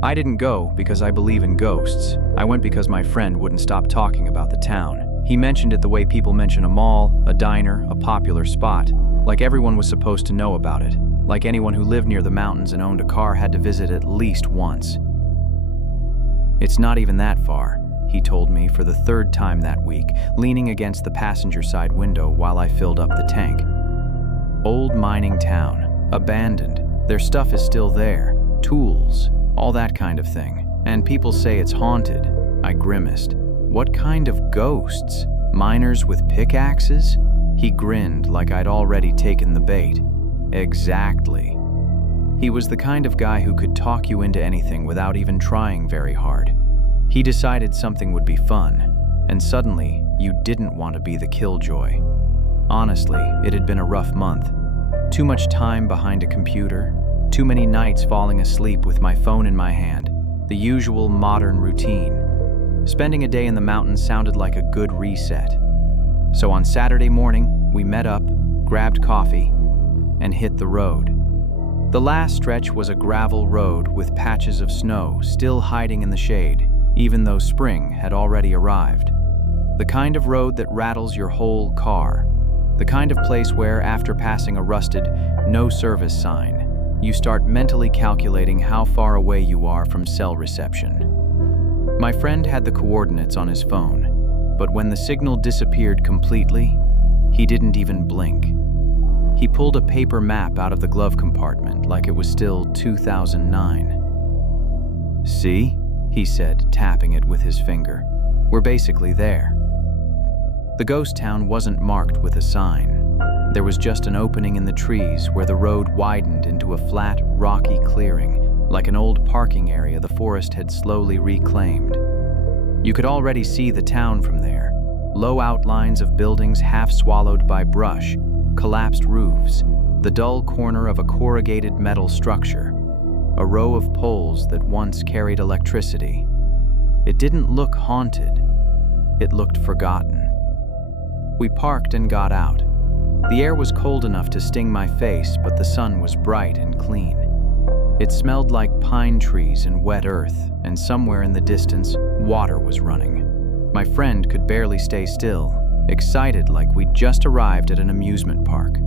I didn't go because I believe in ghosts. I went because my friend wouldn't stop talking about the town. He mentioned it the way people mention a mall, a diner, a popular spot, like everyone was supposed to know about it, like anyone who lived near the mountains and owned a car had to visit at least once. It's not even that far, he told me for the third time that week, leaning against the passenger side window while I filled up the tank. Old mining town, abandoned. Their stuff is still there, tools, all that kind of thing. And people say it's haunted. I grimaced. What kind of ghosts? Miners with pickaxes? He grinned like I'd already taken the bait. Exactly. He was the kind of guy who could talk you into anything without even trying very hard. He decided something would be fun, and suddenly you didn't want to be the killjoy. Honestly, it had been a rough month. Too much time behind a computer, too many nights falling asleep with my phone in my hand, the usual modern routine. Spending a day in the mountains sounded like a good reset. So on Saturday morning, we met up, grabbed coffee, and hit the road. The last stretch was a gravel road with patches of snow still hiding in the shade, even though spring had already arrived. The kind of road that rattles your whole car. The kind of place where, after passing a rusted "no service" sign, you start mentally calculating how far away you are from cell reception. My friend had the coordinates on his phone, but when the signal disappeared completely, he didn't even blink. He pulled a paper map out of the glove compartment like it was still 2009. "See?" he said, tapping it with his finger. "We're basically there." The ghost town wasn't marked with a sign. There was just an opening in the trees where the road widened into a flat, rocky clearing, like an old parking area the forest had slowly reclaimed. You could already see the town from there. Low outlines of buildings half swallowed by brush, collapsed roofs, the dull corner of a corrugated metal structure, a row of poles that once carried electricity. It didn't look haunted. It looked forgotten. We parked and got out. The air was cold enough to sting my face, but the sun was bright and clean. It smelled like pine trees and wet earth, and somewhere in the distance, water was running. My friend could barely stay still, excited like we'd just arrived at an amusement park.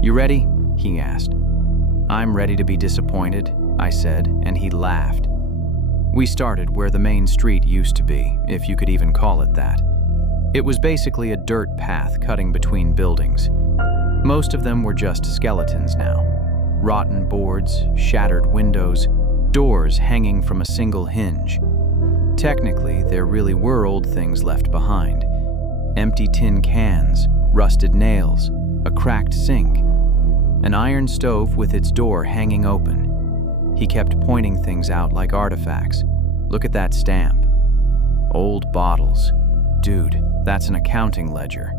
"You ready?" he asked. "I'm ready to be disappointed," I said, and he laughed. We started where the main street used to be, if you could even call it that. It was basically a dirt path cutting between buildings. Most of them were just skeletons now. Rotten boards, shattered windows, doors hanging from a single hinge. Technically, there really were old things left behind. Empty tin cans, rusted nails, a cracked sink, an iron stove with its door hanging open. He kept pointing things out like artifacts. "Look at that stamp. Old bottles. Dude, that's an accounting ledger."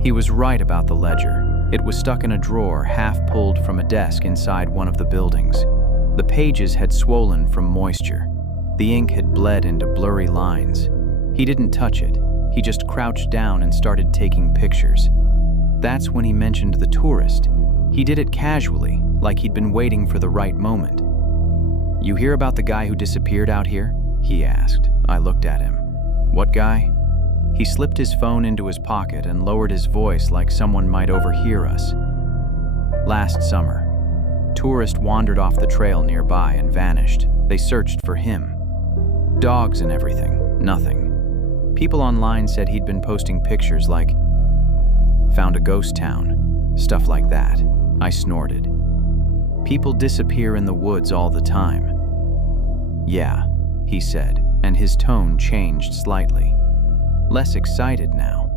He was right about the ledger. It was stuck in a drawer half pulled from a desk inside one of the buildings. The pages had swollen from moisture. The ink had bled into blurry lines. He didn't touch it. He just crouched down and started taking pictures. That's when he mentioned the tourist. He did it casually, like he'd been waiting for the right moment. "You hear about the guy who disappeared out here?" he asked. I looked at him. "What guy?" He slipped his phone into his pocket and lowered his voice like someone might overhear us. "Last summer. Tourist wandered off the trail nearby and vanished. They searched for him. Dogs and everything. Nothing. People online said he'd been posting pictures like, 'Found a ghost town,' stuff like that." I snorted. "People disappear in the woods all the time." "Yeah," he said, and his tone changed slightly. Less excited now.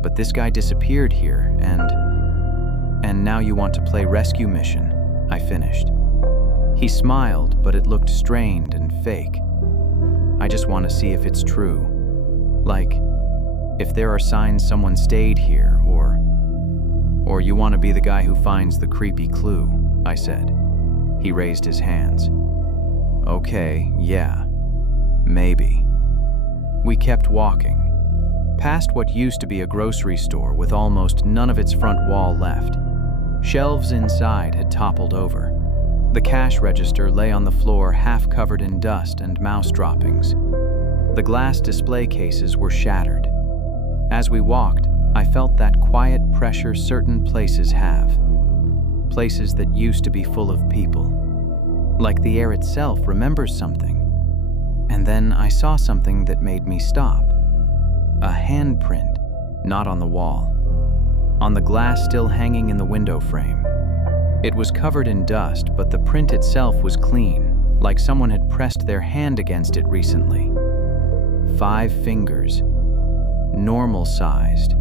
"But this guy disappeared here, and now you want to play rescue mission," I finished. He smiled, but it looked strained and fake. "I just want to see if it's true. Like, if there are signs someone stayed here, or you want to be the guy who finds the creepy clue," I said. He raised his hands. "Okay, yeah, maybe." We kept walking, past what used to be a grocery store with almost none of its front wall left. Shelves inside had toppled over. The cash register lay on the floor, half covered in dust and mouse droppings. The glass display cases were shattered. As we walked, I felt that quiet pressure certain places have. Places that used to be full of people. Like the air itself remembers something. And then I saw something that made me stop. A handprint, not on the wall. On the glass still hanging in the window frame. It was covered in dust, but the print itself was clean, like someone had pressed their hand against it recently. 5 fingers, normal-sized.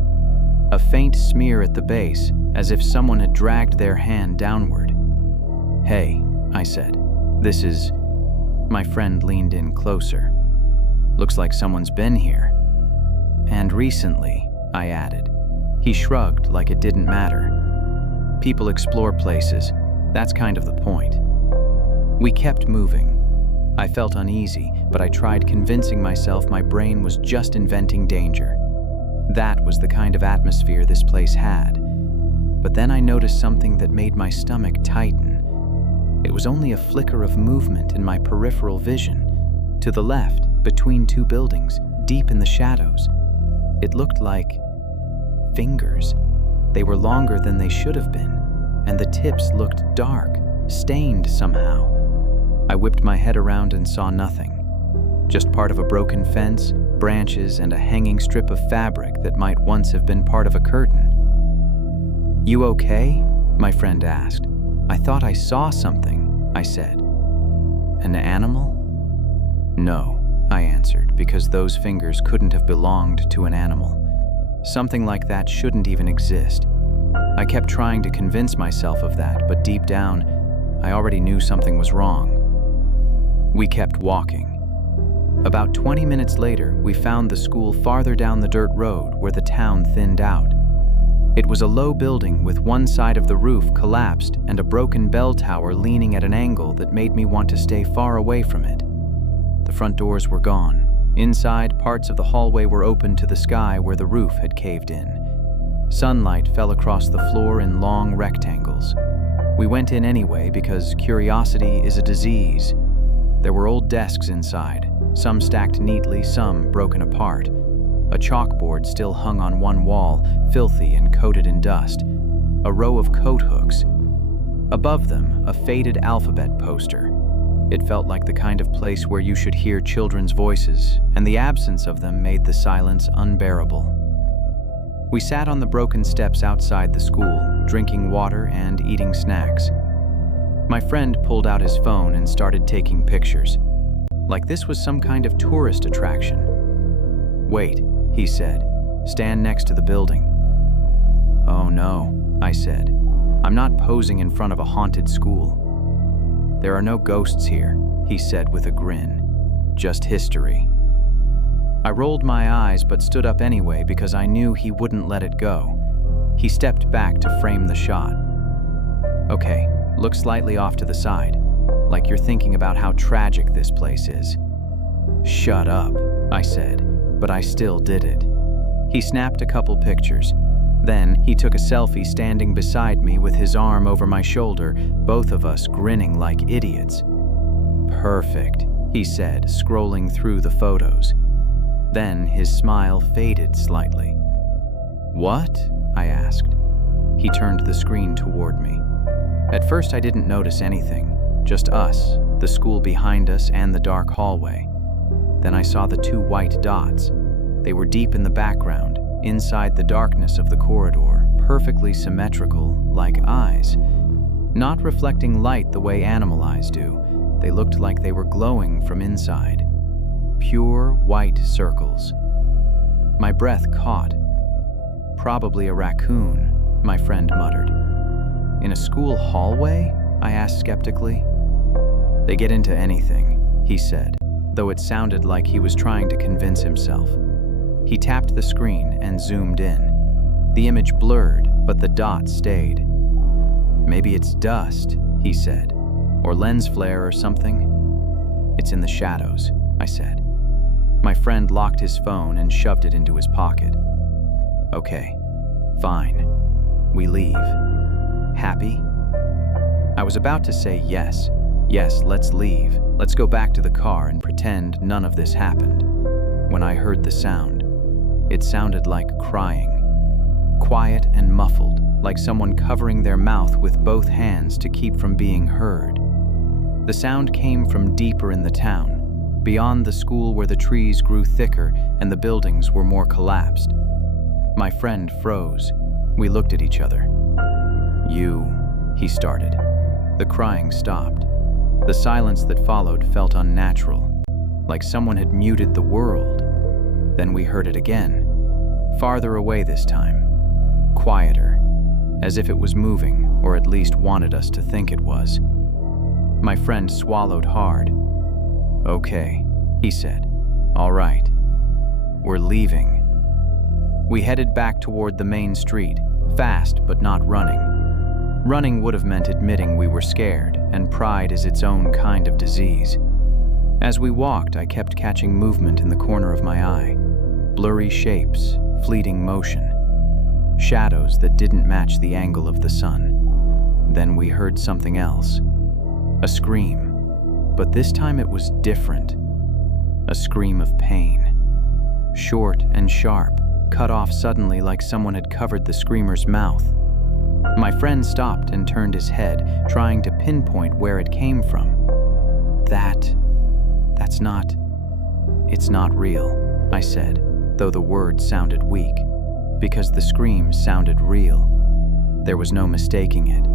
A faint smear at the base, as if someone had dragged their hand downward. "Hey," I said. "This is..." My friend leaned in closer. "Looks like someone's been here." "And recently," I added. He shrugged like it didn't matter. People explore places. That's kind of the point. We kept moving. I felt uneasy, but I tried convincing myself my brain was just inventing danger. That was the kind of atmosphere this place had. But then I noticed something that made my stomach tighten. It was only a flicker of movement in my peripheral vision. To the left, between 2 buildings, deep in the shadows. It looked like fingers. They were longer than they should have been, and the tips looked dark, stained somehow. I whipped my head around and saw nothing. Just part of a broken fence, branches, and a hanging strip of fabric that might once have been part of a curtain. "You okay?" my friend asked. "I thought I saw something," I said. "An animal?" "No," I answered, because those fingers couldn't have belonged to an animal. Something like that shouldn't even exist. I kept trying to convince myself of that, but deep down, I already knew something was wrong. We kept walking. About 20 minutes later, we found the school farther down the dirt road where the town thinned out. It was a low building with one side of the roof collapsed and a broken bell tower leaning at an angle that made me want to stay far away from it. The front doors were gone. Inside, parts of the hallway were open to the sky where the roof had caved in. Sunlight fell across the floor in long rectangles. We went in anyway because curiosity is a disease. There were old desks inside. Some stacked neatly, some broken apart. A chalkboard still hung on one wall, filthy and coated in dust. A row of coat hooks. Above them, a faded alphabet poster. It felt like the kind of place where you should hear children's voices, and the absence of them made the silence unbearable. We sat on the broken steps outside the school, drinking water and eating snacks. My friend pulled out his phone and started taking pictures. Like this was some kind of tourist attraction. "Wait," he said. "Stand next to the building." "Oh no," I said. "I'm not posing in front of a haunted school." "There are no ghosts here," he said with a grin. "Just history." I rolled my eyes but stood up anyway because I knew he wouldn't let it go. He stepped back to frame the shot. "Okay, look slightly off to the side, like you're thinking about how tragic this place is." "Shut up," I said, but I still did it. He snapped a couple pictures. Then he took a selfie standing beside me with his arm over my shoulder, both of us grinning like idiots. "Perfect," he said, scrolling through the photos. Then his smile faded slightly. "What?" I asked. He turned the screen toward me. At first I didn't notice anything, just us, the school behind us, and the dark hallway. Then I saw the 2 white dots. They were deep in the background, inside the darkness of the corridor, perfectly symmetrical, like eyes. Not reflecting light the way animal eyes do, they looked like they were glowing from inside. Pure white circles. My breath caught. "Probably a raccoon," my friend muttered. "In a school hallway?" I asked skeptically. "They get into anything," he said, though it sounded like he was trying to convince himself. He tapped the screen and zoomed in. The image blurred, but the dot stayed. "Maybe it's dust," he said, "or lens flare or something." "It's in the shadows," I said. My friend locked his phone and shoved it into his pocket. "Okay, fine. We leave. Happy?" I was about to say yes. Yes, let's leave. Let's go back to the car and pretend none of this happened. When I heard the sound, it sounded like crying. Quiet and muffled, like someone covering their mouth with both hands to keep from being heard. The sound came from deeper in the town, beyond the school where the trees grew thicker and the buildings were more collapsed. My friend froze. We looked at each other. He started. The crying stopped. The silence that followed felt unnatural, like someone had muted the world. Then we heard it again, farther away this time, quieter, as if it was moving, or at least wanted us to think it was. My friend swallowed hard. "Okay," he said. "All right. We're leaving." We headed back toward the main street, fast but not running. Running would have meant admitting we were scared, and pride is its own kind of disease. As we walked, I kept catching movement in the corner of my eye. Blurry shapes, fleeting motion. Shadows that didn't match the angle of the sun. Then we heard something else. A scream. But this time it was different. A scream of pain. Short and sharp, cut off suddenly like someone had covered the screamer's mouth. My friend stopped and turned his head, trying to pinpoint where it came from. It's not real, I said, though the words sounded weak, because the scream sounded real. There was no mistaking it.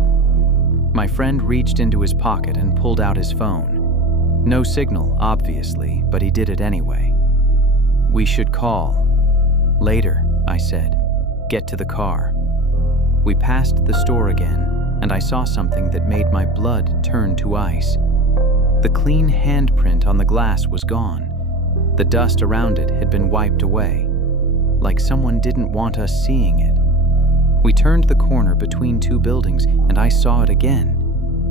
My friend reached into his pocket and pulled out his phone. No signal, obviously, but he did it anyway. "We should call." "Later," I said. "Get to the car." We passed the store again, and I saw something that made my blood turn to ice. The clean handprint on the glass was gone. The dust around it had been wiped away, like someone didn't want us seeing it. We turned the corner between two buildings, and I saw it again.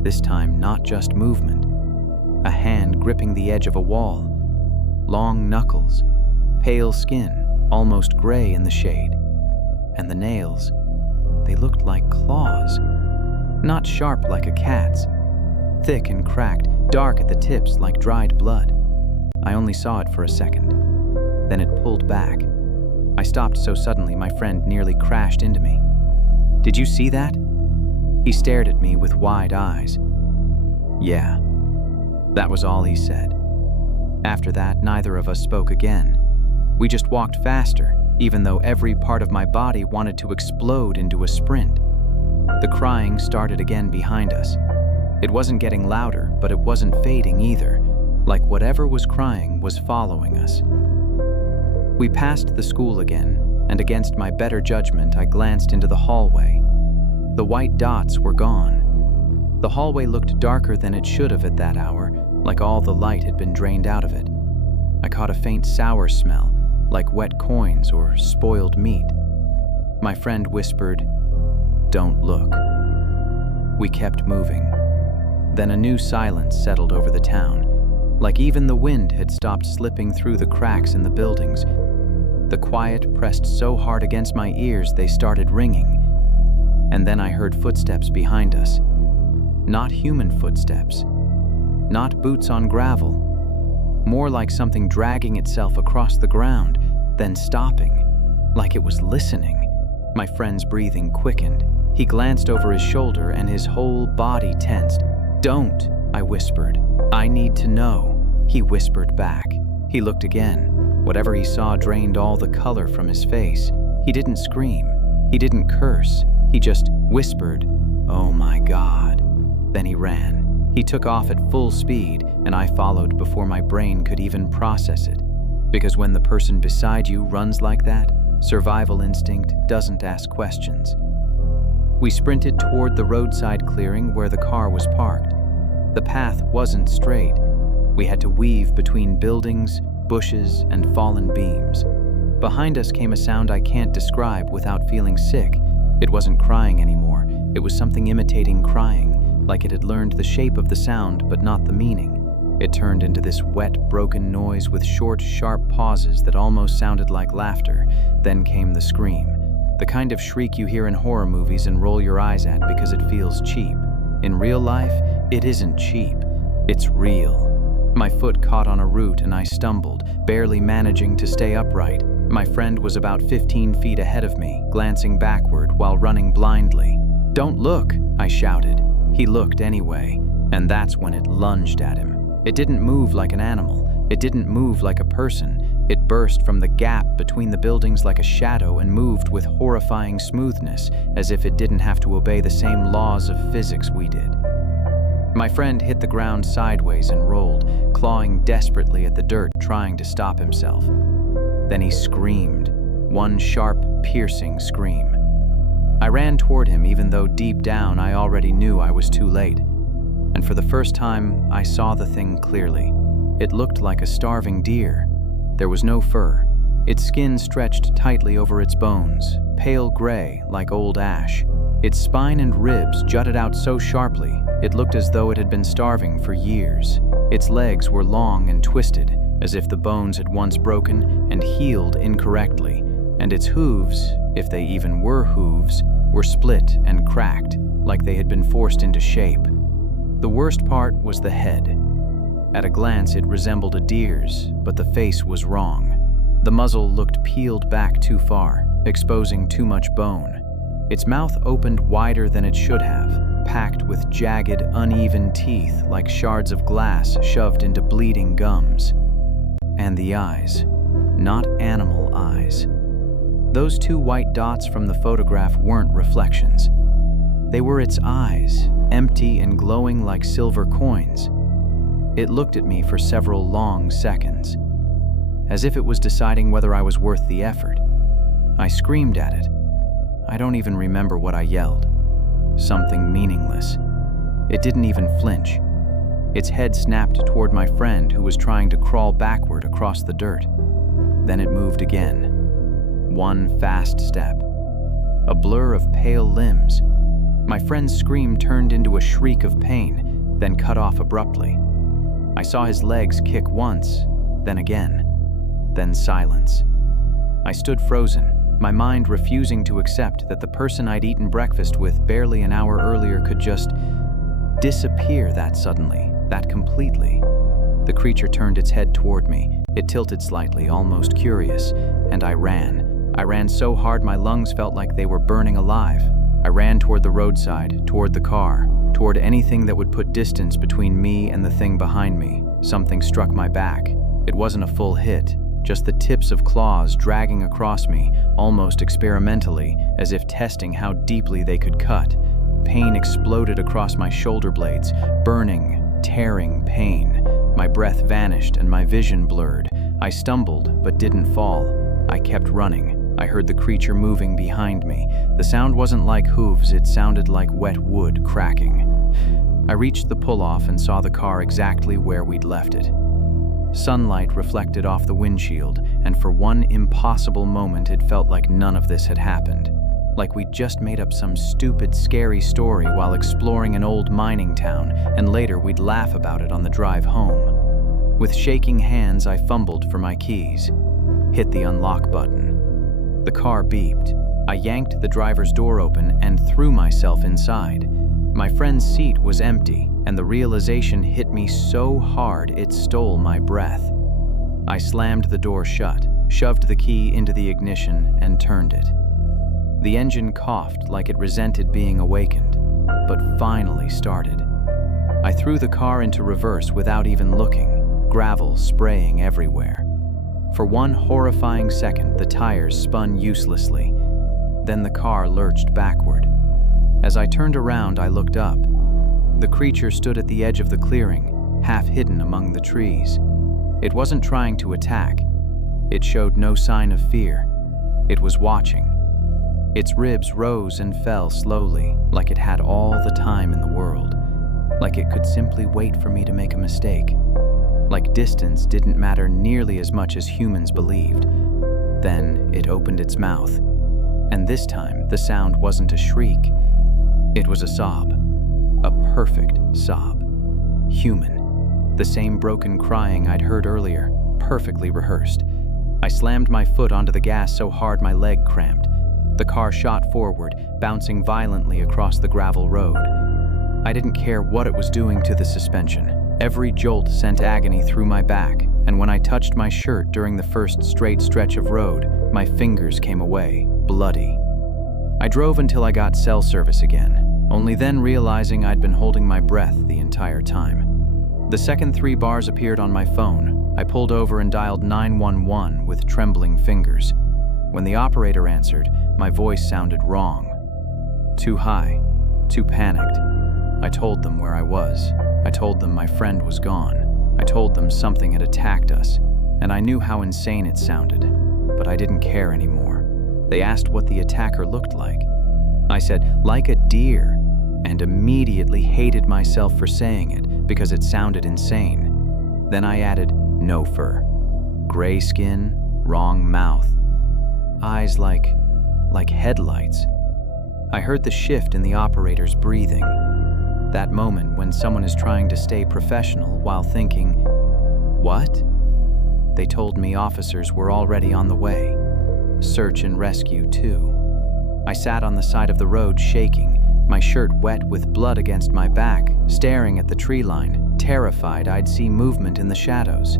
This time, not just movement. A hand gripping the edge of a wall. Long knuckles, pale skin, almost gray in the shade. And the nails, they looked like claws. Not sharp like a cat's. Thick and cracked, dark at the tips like dried blood. I only saw it for a second. Then it pulled back. I stopped so suddenly my friend nearly crashed into me. "Did you see that?" He stared at me with wide eyes. "Yeah." That was all he said. After that, neither of us spoke again. We just walked faster, even though every part of my body wanted to explode into a sprint. The crying started again behind us. It wasn't getting louder, but it wasn't fading either, like whatever was crying was following us. We passed the school again, and against my better judgment, I glanced into the hallway. The white dots were gone. The hallway looked darker than it should have at that hour, like all the light had been drained out of it. I caught a faint sour smell, like wet coins or spoiled meat. My friend whispered, "Don't look." We kept moving. Then a new silence settled over the town, like even the wind had stopped slipping through the cracks in the buildings. The quiet pressed so hard against my ears they started ringing. And then I heard footsteps behind us. Not human footsteps. Not boots on gravel. More like something dragging itself across the ground, then stopping, like it was listening. My friend's breathing quickened. He glanced over his shoulder and his whole body tensed. "Don't," I whispered. "I need to know." He whispered back. He looked again. Whatever he saw drained all the color from his face. He didn't scream. He didn't curse. He just whispered, "Oh my God." Then he ran. He took off at full speed, and I followed before my brain could even process it. Because when the person beside you runs like that, survival instinct doesn't ask questions. We sprinted toward the roadside clearing where the car was parked. The path wasn't straight. We had to weave between buildings, bushes, and fallen beams. Behind us came a sound I can't describe without feeling sick. It wasn't crying anymore. It was something imitating crying, like it had learned the shape of the sound but not the meaning. It turned into this wet, broken noise with short, sharp pauses that almost sounded like laughter. Then came the scream. The kind of shriek you hear in horror movies and roll your eyes at because it feels cheap. In real life, it isn't cheap. It's real. My foot caught on a root and I stumbled, barely managing to stay upright. My friend was about 15 feet ahead of me, glancing backward while running blindly. "Don't look," I shouted. He looked anyway, and that's when it lunged at him. It didn't move like an animal. It didn't move like a person. It burst from the gap between the buildings like a shadow and moved with horrifying smoothness, as if it didn't have to obey the same laws of physics we did. My friend hit the ground sideways and rolled, clawing desperately at the dirt, trying to stop himself. Then he screamed, one sharp, piercing scream. I ran toward him even though deep down I already knew I was too late. And for the first time, I saw the thing clearly. It looked like a starving deer. There was no fur. Its skin stretched tightly over its bones, pale gray like old ash. Its spine and ribs jutted out so sharply, it looked as though it had been starving for years. Its legs were long and twisted, as if the bones had once broken and healed incorrectly, and its hooves, if they even were hooves, were split and cracked, like they had been forced into shape. The worst part was the head. At a glance, it resembled a deer's, but the face was wrong. The muzzle looked peeled back too far, exposing too much bone. Its mouth opened wider than it should have, packed with jagged, uneven teeth like shards of glass shoved into bleeding gums. And the eyes. Not animal eyes. Those two white dots from the photograph weren't reflections. They were its eyes, empty and glowing like silver coins. It looked at me for several long seconds, as if it was deciding whether I was worth the effort. I screamed at it. I don't even remember what I yelled. Something meaningless. It didn't even flinch. Its head snapped toward my friend who was trying to crawl backward across the dirt. Then it moved again. One fast step. A blur of pale limbs. My friend's scream turned into a shriek of pain, then cut off abruptly. I saw his legs kick once, then again, then silence. I stood frozen, my mind refusing to accept that the person I'd eaten breakfast with barely an hour earlier could just disappear that suddenly, that completely. The creature turned its head toward me. It tilted slightly, almost curious, and I ran. I ran so hard my lungs felt like they were burning alive. I ran toward the roadside, toward the car, toward anything that would put distance between me and the thing behind me. Something struck my back. It wasn't a full hit, just the tips of claws dragging across me, almost experimentally, as if testing how deeply they could cut. Pain exploded across my shoulder blades, burning, tearing pain. My breath vanished and my vision blurred. I stumbled, but didn't fall. I kept running. I heard the creature moving behind me. The sound wasn't like hooves, it sounded like wet wood cracking. I reached the pull-off and saw the car exactly where we'd left it. Sunlight reflected off the windshield, and for one impossible moment it felt like none of this had happened. Like we'd just made up some stupid, scary story while exploring an old mining town, and later we'd laugh about it on the drive home. With shaking hands, I fumbled for my keys, hit the unlock button. The car beeped. I yanked the driver's door open and threw myself inside. My friend's seat was empty, and the realization hit me so hard it stole my breath. I slammed the door shut, shoved the key into the ignition, and turned it. The engine coughed like it resented being awakened, but finally started. I threw the car into reverse without even looking, gravel spraying everywhere. For one horrifying second, the tires spun uselessly. Then the car lurched backward. As I turned around, I looked up. The creature stood at the edge of the clearing, half hidden among the trees. It wasn't trying to attack. It showed no sign of fear. It was watching. Its ribs rose and fell slowly, like it had all the time in the world. Like it could simply wait for me to make a mistake. Like distance didn't matter nearly as much as humans believed. Then it opened its mouth. And this time, the sound wasn't a shriek. It was a sob. A perfect sob. Human. The same broken crying I'd heard earlier, perfectly rehearsed. I slammed my foot onto the gas so hard my leg cramped. The car shot forward, bouncing violently across the gravel road. I didn't care what it was doing to the suspension. Every jolt sent agony through my back, and when I touched my shirt during the first straight stretch of road, my fingers came away, bloody. I drove until I got cell service again, only then realizing I'd been holding my breath the entire time. The second 3 bars appeared on my phone. I pulled over and dialed 911 with trembling fingers. When the operator answered, my voice sounded wrong. Too high, too panicked. I told them where I was. I told them my friend was gone. I told them something had attacked us, and I knew how insane it sounded, but I didn't care anymore. They asked what the attacker looked like. I said, like a deer, and immediately hated myself for saying it because it sounded insane. Then I added, no fur. Gray skin, wrong mouth. Eyes like headlights. I heard the shift in the operator's breathing. That moment when someone is trying to stay professional while thinking, what? They told me officers were already on the way. Search and rescue, too. I sat on the side of the road shaking, my shirt wet with blood against my back, staring at the tree line, terrified I'd see movement in the shadows.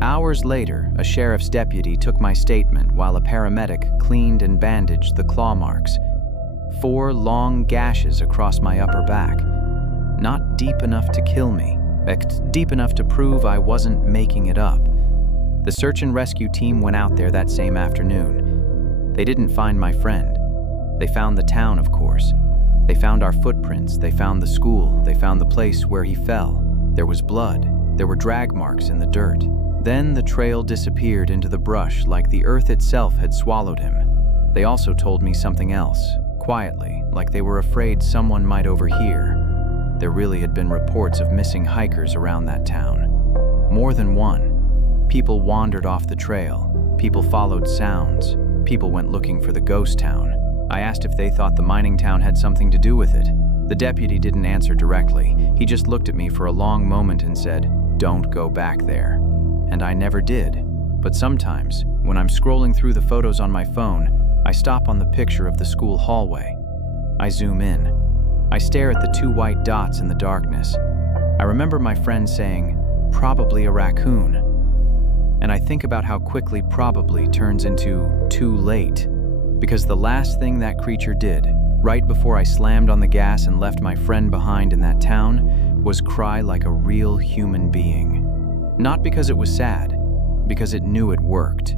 Hours later, a sheriff's deputy took my statement while a paramedic cleaned and bandaged the claw marks. 4 long gashes across my upper back. Not deep enough to kill me, but deep enough to prove I wasn't making it up. The search and rescue team went out there that same afternoon. They didn't find my friend. They found the town, of course. They found our footprints, they found the school, they found the place where he fell. There was blood, there were drag marks in the dirt. Then the trail disappeared into the brush like the earth itself had swallowed him. They also told me something else, quietly, like they were afraid someone might overhear. There really had been reports of missing hikers around that town. More than one. People wandered off the trail. People followed sounds. People went looking for the ghost town. I asked if they thought the mining town had something to do with it. The deputy didn't answer directly. He just looked at me for a long moment and said, "Don't go back there." And I never did. But sometimes, when I'm scrolling through the photos on my phone, I stop on the picture of the school hallway. I zoom in. I stare at the 2 white dots in the darkness. I remember my friend saying, "Probably a raccoon." And I think about how quickly probably turns into too late. Because the last thing that creature did, right before I slammed on the gas and left my friend behind in that town, was cry like a real human being. Not because it was sad, because it knew it worked.